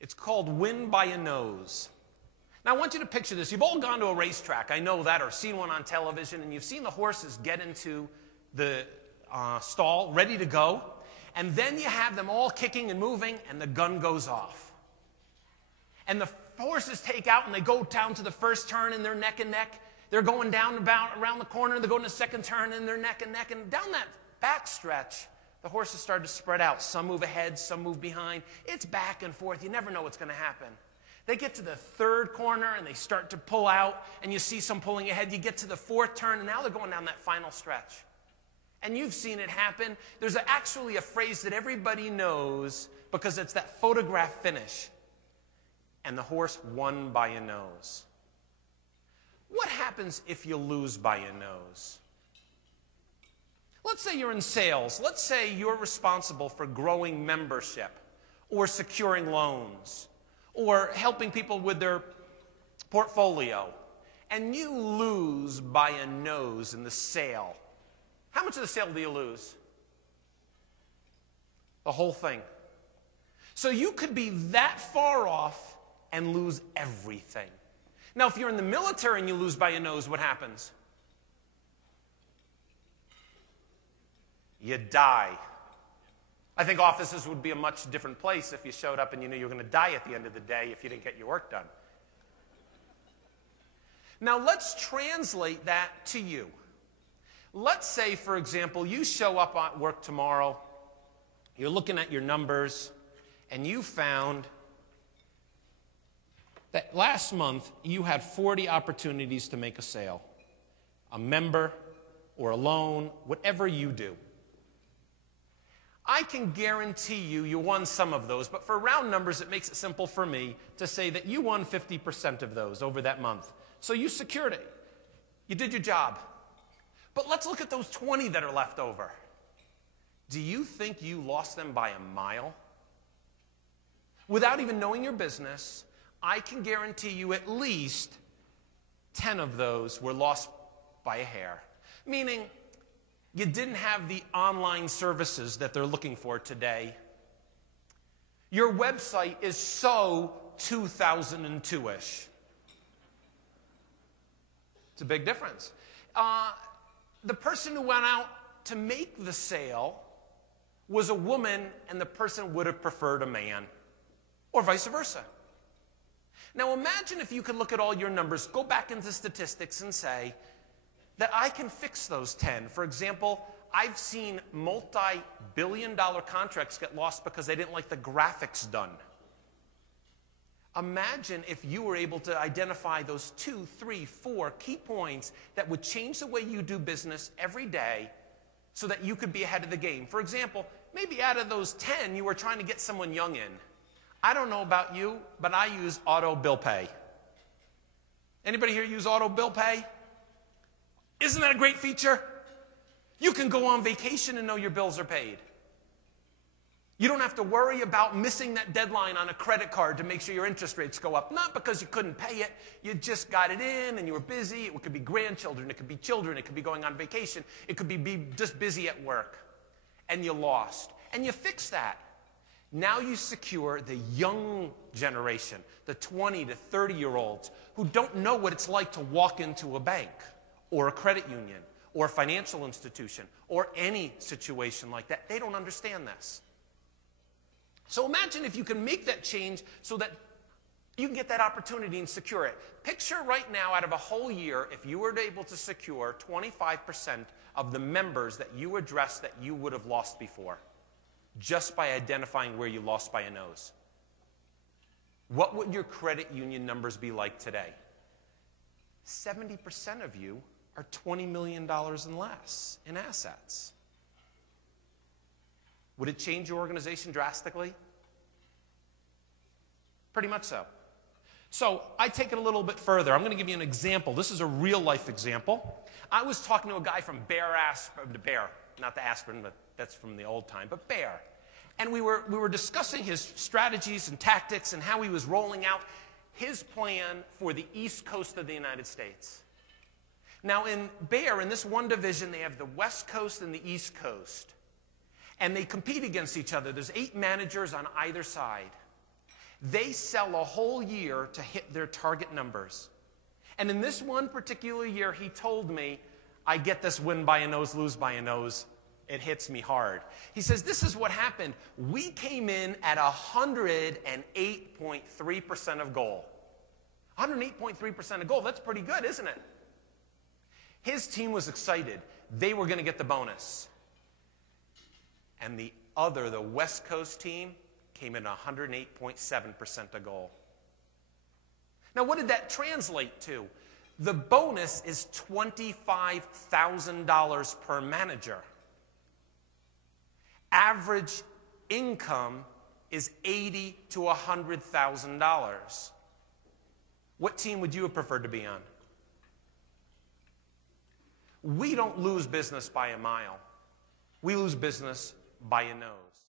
It's called Win by a Nose. Now, I want you to picture this. You've all gone to a racetrack, I know that, or seen one on television, and you've seen the horses get into the stall, ready to go, and then you have them all kicking and moving, and the gun goes off. And the horses take out, and they go down to the first turn, and they're neck and neck. They're going down about around the corner, and they're going to the second turn, and they're neck and neck. And down that back stretch, the horses start to spread out. Some move ahead, some move behind. It's back and forth. You never know what's going to happen. They get to the third corner, and they start to pull out, and you see some pulling ahead. You get to the fourth turn, and now they're going down that final stretch. And you've seen it happen. There's actually a phrase that everybody knows because it's that photograph finish. And the horse won by a nose. What happens if you lose by a nose? Let's say you're in sales. Let's say you're responsible for growing membership or securing loans or helping people with their portfolio, and you lose by a nose in the sale. How much of the sale do you lose? The whole thing. So you could be that far off and lose everything. Now, if you're in the military and you lose by a nose, what happens? You die. I think offices would be a much different place if you showed up and you knew you were going to die at the end of the day if you didn't get your work done. Now, let's translate that to you. Let's say, for example, you show up at work tomorrow, you're looking at your numbers, and you found that last month you had 40 opportunities to make a sale. A member or a loan, whatever you do. I can guarantee you won some of those, but for round numbers, it makes it simple for me to say that you won 50% of those over that month. So you secured it. You did your job. But let's look at those 20 that are left over. Do you think you lost them by a mile? Without even knowing your business, I can guarantee you at least 10 of those were lost by a hair. Meaning, you didn't have the online services that they're looking for today. Your website is so 2002-ish. It's a big difference. The person who went out to make the sale was a woman, and the person would have preferred a man, or vice versa. Now imagine if you could look at all your numbers, go back into statistics and say that I can fix those 10. For example, I've seen multi-billion-dollar contracts get lost because they didn't like the graphics done. Imagine if you were able to identify those 2, 3, 4 key points that would change the way you do business every day so that you could be ahead of the game. For example, maybe out of those 10, you were trying to get someone young in. I don't know about you, but I use auto bill pay. Anybody here use auto bill pay? Isn't that a great feature? You can go on vacation and know your bills are paid. You don't have to worry about missing that deadline on a credit card to make sure your interest rates go up. Not because you couldn't pay it. You just got it in and you were busy. It could be grandchildren. It could be children. It could be going on vacation. It could be just busy at work. And you lost. And you fix that. Now you secure the young generation, the 20 to 30-year-olds who don't know what it's like to walk into a bank or a credit union or a financial institution or any situation like that. They don't understand this. So imagine if you can make that change so that you can get that opportunity and secure it. Picture right now, out of a whole year, if you were able to secure 25% of the members that you addressed that you would have lost before, just by identifying where you lost by a nose. What would your credit union numbers be like today? 70% of you are $20 million and less in assets. Would it change your organization drastically? Pretty much so. So I take it a little bit further. I'm going to give you an example. This is a real-life example. I was talking to a guy from Bear, not the aspirin, but that's from the old time, but Bear. And we were discussing his strategies and tactics and how he was rolling out his plan for the East Coast of the United States. Now in Bear, in this one division, they have the West Coast and the East Coast. And they compete against each other. There's 8 managers on either side. They sell a whole year to hit their target numbers. And in this one particular year, he told me, I get this win by a nose, lose by a nose. It hits me hard. He says, this is what happened. We came in at 108.3% of goal. 108.3% of goal. That's pretty good, isn't it? His team was excited. They were going to get the bonus. And the West Coast team, came in 108.7% of goal. Now, what did that translate to? The bonus is $25,000 per manager. Average income is $80,000 to $100,000. What team would you have preferred to be on? We don't lose business by a mile. We lose business by a nose.